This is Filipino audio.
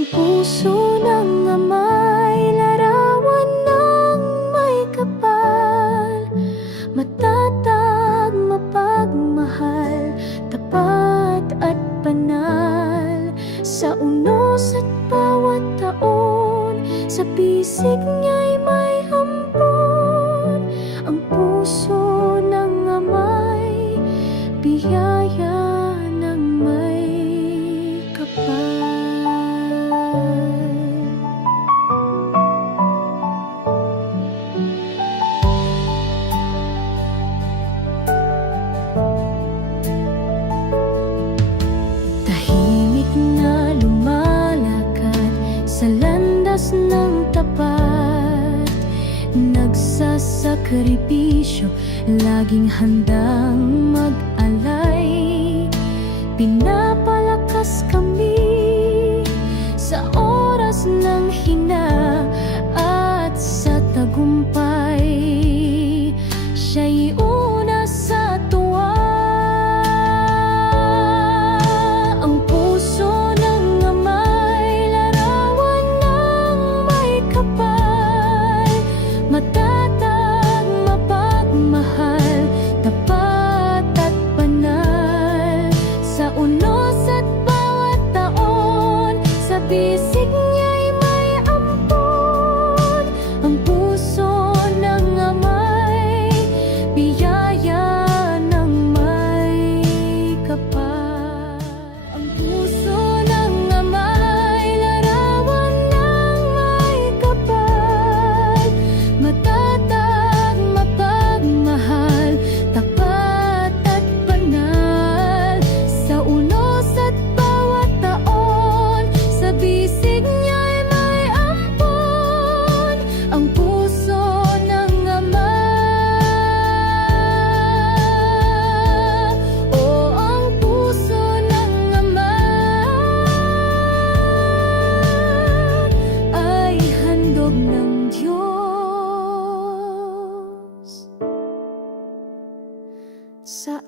Ang puso ng ama'y larawan ng may kapal, matatag, mapagmahal, tapat at banal. Sa unos at bawat taon, sa bisig niya'y may ampon. Ang puso ng ama'y biyaya ng may kapal. Tahimik na lumalakad sa landas ng tapat, nagsasakripisyo, laging handang mag-alay. Pinapalakas kami sa oras ng hina at sa tagumpay. Siya'y una sa tuwa. Ang puso ng ama'y larawan ng may kapal, matatag, mapagmahal, tapat at banal. Sa unos at bawat taon, sa bisig niya'y may ampon. Ang puso ng ama'y biyaya ng may kapal. Ang puso ng ama'y larawan ng may kapal, matatag, mapagmahal, tapat at banal. Sa unos at bawat taon, sa bisig niya'y may ampon. Ang puso ng ama, o ang puso ng ama ay handog ng Diyos sa